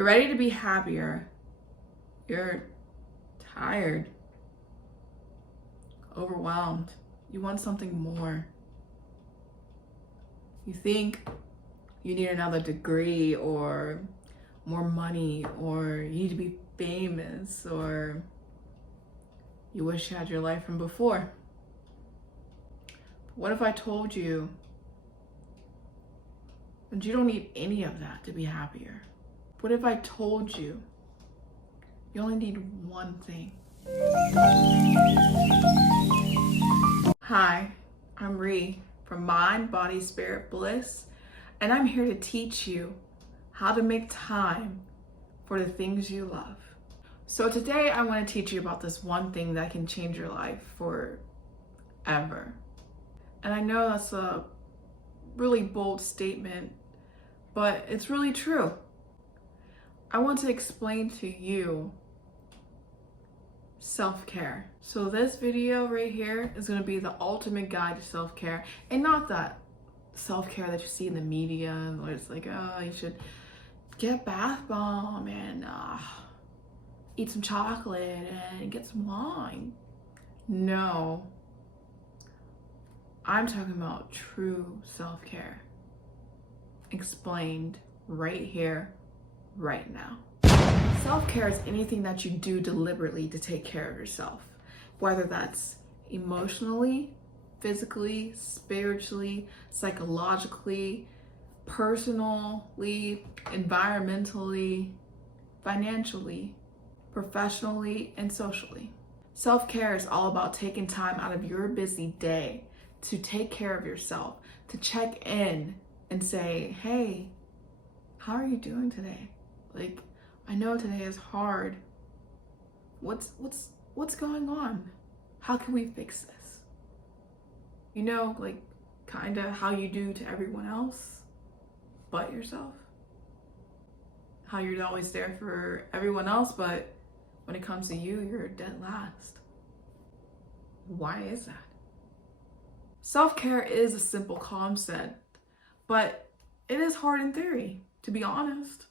You're ready to be happier. You're tired, overwhelmed. You want something more. You think you need another degree or more money, or you need to be famous, or you wish you had your life from before. What if I told you that you don't need any of that to be happier? What if I told you you only need one thing? Hi, I'm Ree from Mind, Body, Spirit, Bliss, and I'm here to teach you how to make time for the things you love. So today I want to teach you about this one thing that can change your life forever. And I know that's a really bold statement, but it's really true. I want to explain to you self-care. So this video right here is going to be the ultimate guide to self-care, and not that self-care that you see in the media where it's like, oh, you should get bath bomb and eat some chocolate and get some wine. No, I'm talking about true self-care, explained right here, right now. Self-care is anything that you do deliberately to take care of yourself, whether that's emotionally, physically, spiritually, psychologically, personally, environmentally, financially, professionally, and socially. Self-care is all about taking time out of your busy day to take care of yourself, to check in and say, hey, how are you doing today? Like, I know today is hard. What's going on? How can we fix this? You know, like kinda how you do to everyone else but yourself. How you're always there for everyone else, but when it comes to you, you're dead last. Why is that? Self-care is a simple concept, but it is hard in theory, to be honest.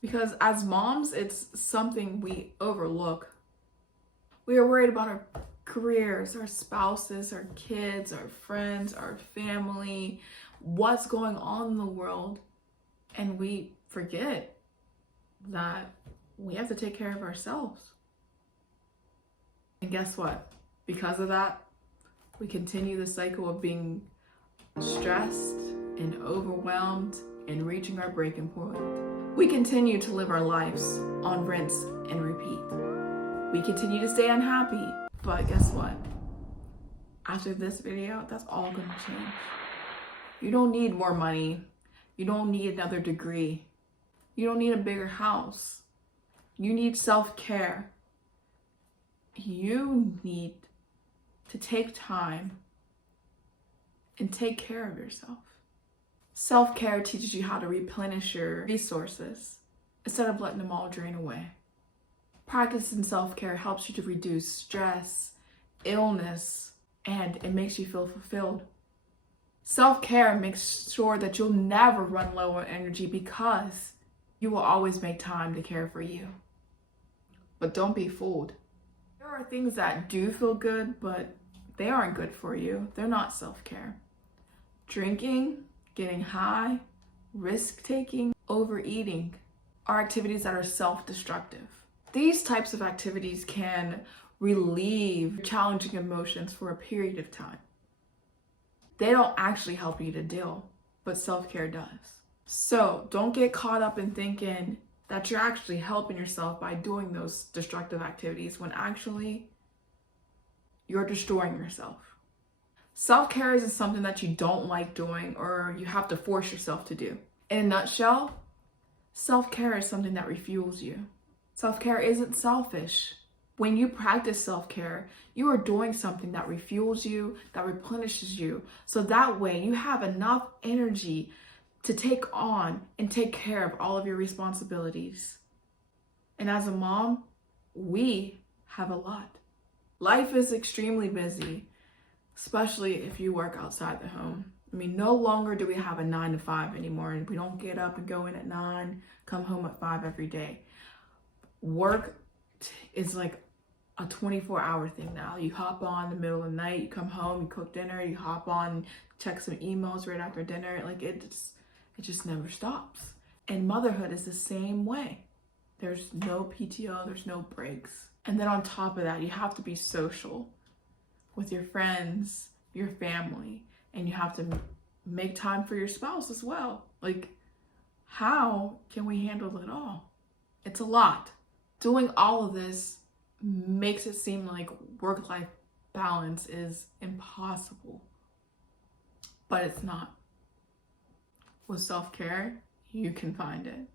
Because as moms, it's something we overlook. We are worried about our careers, our spouses, our kids, our friends, our family, what's going on in the world. And we forget that we have to take care of ourselves. And guess what? Because of that, we continue the cycle of being stressed and overwhelmed and reaching our breaking point. We continue to live our lives on rinse and repeat. We continue to stay unhappy, but guess what? After this video, that's all gonna change. You don't need more money. You don't need another degree. You don't need a bigger house. You need self-care. You need to take time and take care of yourself. Self-care teaches you how to replenish your resources instead of letting them all drain away. Practicing self-care helps you to reduce stress, illness, and it makes you feel fulfilled. Self-care makes sure that you'll never run low on energy because you will always make time to care for you. But don't be fooled. There are things that do feel good, but they aren't good for you. They're not self-care. Drinking, getting high, risk-taking, overeating are activities that are self-destructive. These types of activities can relieve challenging emotions for a period of time. They don't actually help you to deal, but self-care does. So don't get caught up in thinking that you're actually helping yourself by doing those destructive activities when actually you're destroying yourself. Self-care isn't something that you don't like doing or you have to force yourself to do. In a nutshell, self-care is something that refuels you. Self-care isn't selfish. When you practice self-care, you are doing something that refuels you, that replenishes you. So that way you have enough energy to take on and take care of all of your responsibilities. And as a mom, we have a lot. Life is extremely busy, especially if you work outside the home. I mean, no longer do we have a 9 to 5 anymore, and we don't get up and go in at 9, come home at 5 every day. Work is like a 24-hour thing now. You hop on in the middle of the night, you come home, you cook dinner, you hop on, check some emails right after dinner. Like it just never stops. And motherhood is the same way. There's no PTO, there's no breaks. And then on top of that, you have to be social with your friends, your family, and you have to make time for your spouse as well. Like, how can we handle it all? It's a lot. Doing all of this makes it seem like work-life balance is impossible, but it's not. With self-care, you can find it.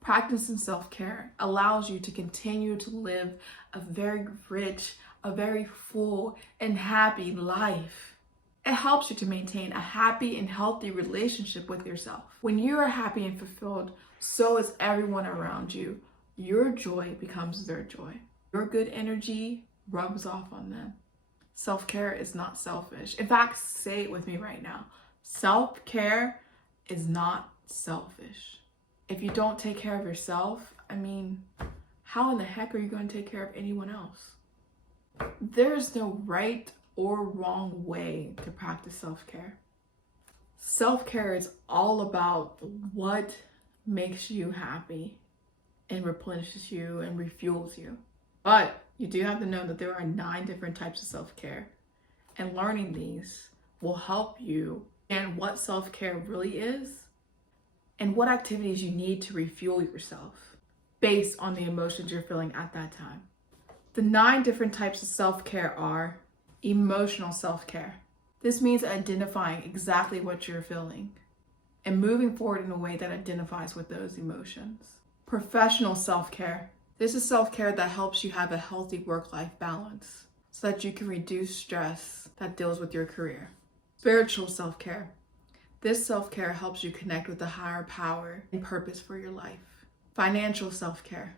Practicing self-care allows you to continue to live a very rich, a very full and happy life. It helps you to maintain a happy and healthy relationship with yourself. When you are happy and fulfilled, so is everyone around you. Your joy becomes their joy. Your good energy rubs off on them. Self-care is not selfish. In fact, say it with me right now. Self-care is not selfish. If you don't take care of yourself, I mean, how in the heck are you going to take care of anyone else? There is no right or wrong way to practice self-care. Self-care is all about what makes you happy and replenishes you and refuels you. But you do have to know that there are 9 different types of self-care, and learning these will help you understand what self-care really is and what activities you need to refuel yourself based on the emotions you're feeling at that time. The 9 different types of self-care are emotional self-care. This means identifying exactly what you're feeling and moving forward in a way that identifies with those emotions. Professional self-care. This is self-care that helps you have a healthy work-life balance so that you can reduce stress that deals with your career. Spiritual self-care. This self-care helps you connect with the higher power and purpose for your life. Financial self-care.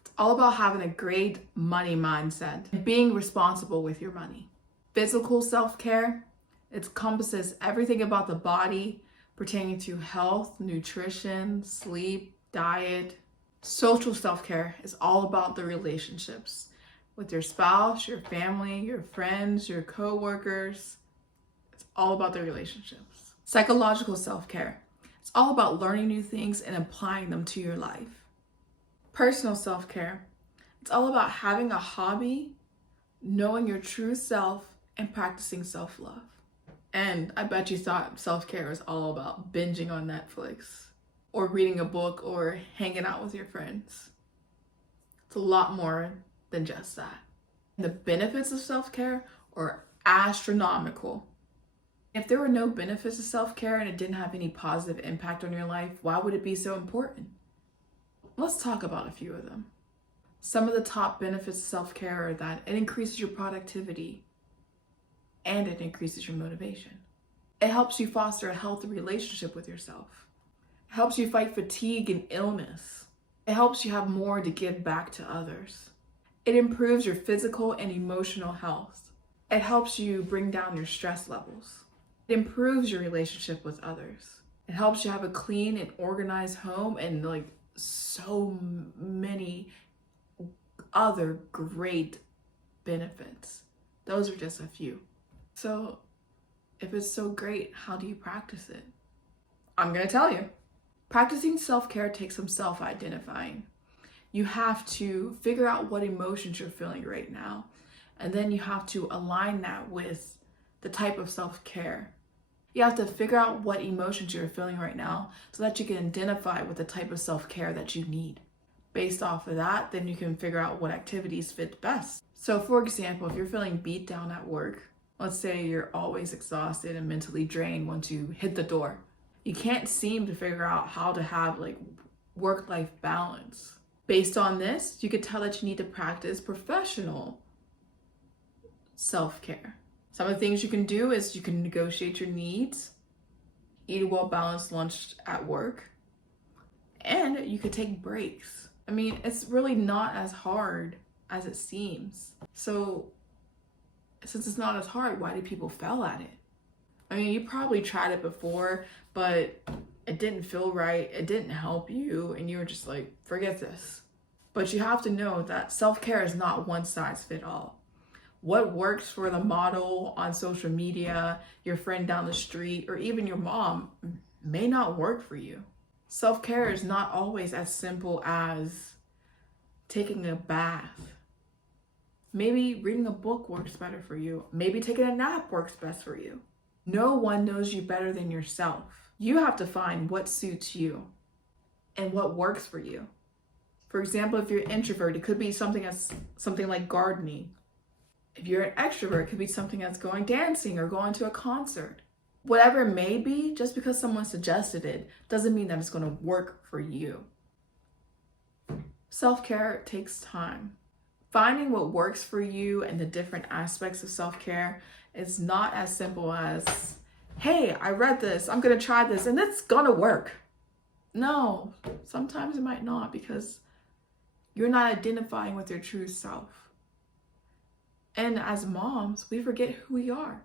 It's all about having a great money mindset and being responsible with your money. Physical self-care. It encompasses everything about the body pertaining to health, nutrition, sleep, diet. Social self-care is all about the relationships with your spouse, your family, your friends, your co-workers. It's all about the relationships. Psychological self-care. It's all about learning new things and applying them to your life. Personal self-care. It's all about having a hobby, knowing your true self, and practicing self-love. And I bet you thought self-care was all about binging on Netflix or reading a book or hanging out with your friends. It's a lot more than just that. The benefits of self-care are astronomical. If there were no benefits of self-care and it didn't have any positive impact on your life, why would it be so important? Let's talk about a few of them. Some of the top benefits of self-care are that it increases your productivity and it increases your motivation. It helps you foster a healthy relationship with yourself. It helps you fight fatigue and illness. It helps you have more to give back to others. It improves your physical and emotional health. It helps you bring down your stress levels. It improves your relationship with others. It helps you have a clean and organized home and so many other great benefits. Those are just a few. So if it's so great, how do you practice it? I'm going to tell you. Practicing self-care takes some self-identifying. You have to figure out what emotions you're feeling right now, and then you have to align that with the type of self-care. You have to figure out what emotions you're feeling right now so that you can identify with the type of self-care that you need. Based off of that, then you can figure out what activities fit best. So for example, if you're feeling beat down at work, let's say you're always exhausted and mentally drained once you hit the door. You can't seem to figure out how to have work-life balance. Based on this, you could tell that you need to practice professional self-care. Some of the things you can do is you can negotiate your needs, eat a well-balanced lunch at work, and you could take breaks. I mean, it's really not as hard as it seems. So since it's not as hard, why do people fail at it? I mean, you probably tried it before, but it didn't feel right, it didn't help you, and you were just like, forget this. But you have to know that self-care is not one size fit all. What works for the model on social media, your friend down the street, or even your mom may not work for you. Self-care is not always as simple as taking a bath. Maybe reading a book works better for you. Maybe taking a nap works best for you. No one knows you better than yourself. You have to find what suits you and what works for you. For example, if you're an introvert, it could be something like gardening. If you're an extrovert, it could be something that's going dancing or going to a concert. Whatever it may be, just because someone suggested it doesn't mean that it's going to work for you. Self-care takes time. Finding what works for you and the different aspects of self-care is not as simple as, hey, I read this, I'm going to try this, and it's going to work. No, sometimes it might not, because you're not identifying with your true self. And as moms, we forget who we are.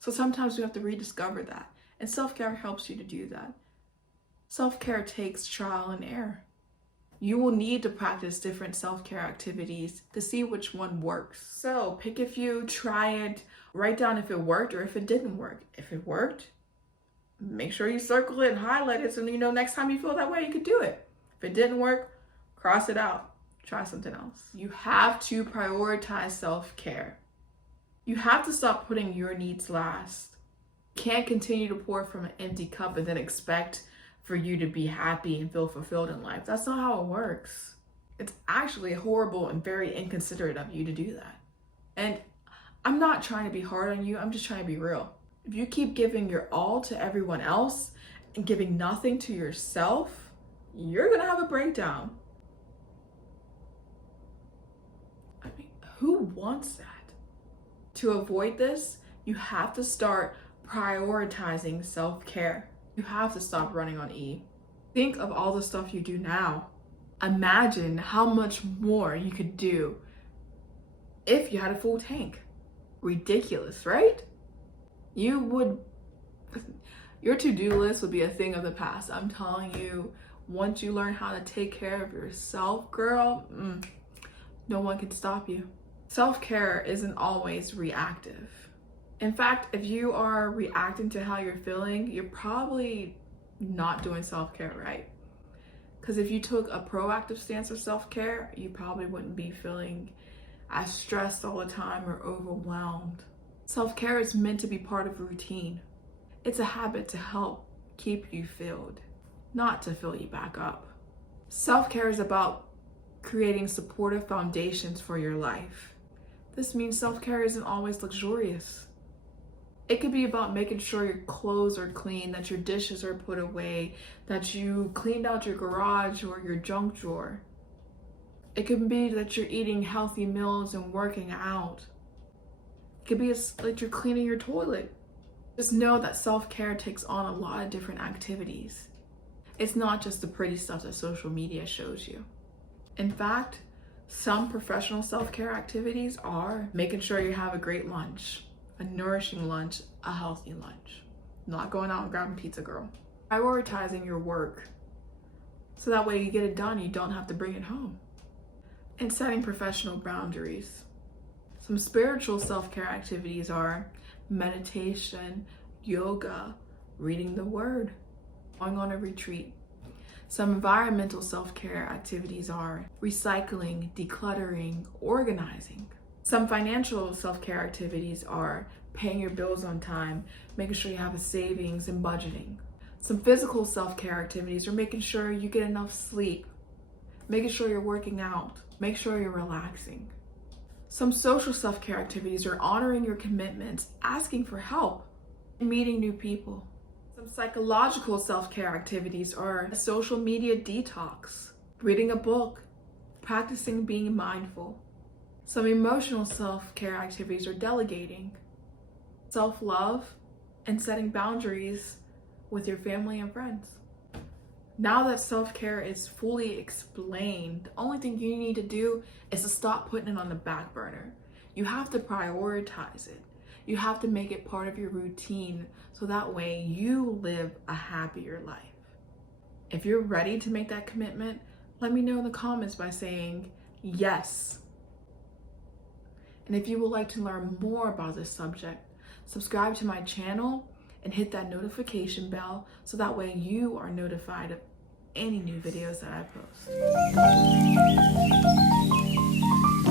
So sometimes we have to rediscover that. And self-care helps you to do that. Self-care takes trial and error. You will need to practice different self-care activities to see which one works. So pick a few, try it, write down if it worked or if it didn't work. If it worked, make sure you circle it and highlight it so you know next time you feel that way, you could do it. If it didn't work, cross it out. Try something else. You have to prioritize self-care. You have to stop putting your needs last. You can't continue to pour from an empty cup and then expect for you to be happy and feel fulfilled in life. That's not how it works. It's actually horrible and very inconsiderate of you to do that. And I'm not trying to be hard on you, I'm just trying to be real. If you keep giving your all to everyone else and giving nothing to yourself, you're gonna have a breakdown. I mean, who wants that? To avoid this, you have to start prioritizing self-care. You have to stop running on E. Think of all the stuff you do now. Imagine how much more you could do if you had a full tank. Ridiculous, right? Your to-do list would be a thing of the past. I'm telling you, once you learn how to take care of yourself, girl, no one can stop you. Self-care isn't always reactive. In fact, if you are reacting to how you're feeling, you're probably not doing self-care right. Because if you took a proactive stance of self-care, you probably wouldn't be feeling as stressed all the time or overwhelmed. Self-care is meant to be part of a routine. It's a habit to help keep you filled, not to fill you back up. Self-care is about creating supportive foundations for your life. This means self-care isn't always luxurious. It could be about making sure your clothes are clean, that your dishes are put away, that you cleaned out your garage or your junk drawer. It could be that you're eating healthy meals and working out. It could be like you're cleaning your toilet. Just know that self-care takes on a lot of different activities. It's not just the pretty stuff that social media shows you. In fact, some professional self-care activities are making sure you have a great lunch, a nourishing lunch, a healthy lunch. Not going out and grabbing pizza, girl. Prioritizing your work so that way you get it done, you don't have to bring it home. And setting professional boundaries. Some spiritual self-care activities are meditation, yoga, reading the word, going on a retreat. Some environmental self-care activities are recycling, decluttering, organizing. Some financial self-care activities are paying your bills on time, making sure you have a savings and budgeting. Some physical self-care activities are making sure you get enough sleep, making sure you're working out, make sure you're relaxing. Some social self-care activities are honoring your commitments, asking for help, and meeting new people. Some psychological self-care activities are a social media detox, reading a book, practicing being mindful. Some emotional self-care activities are delegating, self-love, and setting boundaries with your family and friends. Now that self-care is fully explained, the only thing you need to do is to stop putting it on the back burner. You have to prioritize it. You have to make it part of your routine so that way you live a happier life. If you're ready to make that commitment, let me know in the comments by saying yes. And if you would like to learn more about this subject, subscribe to my channel and hit that notification bell so that way you are notified of any new videos that I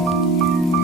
post.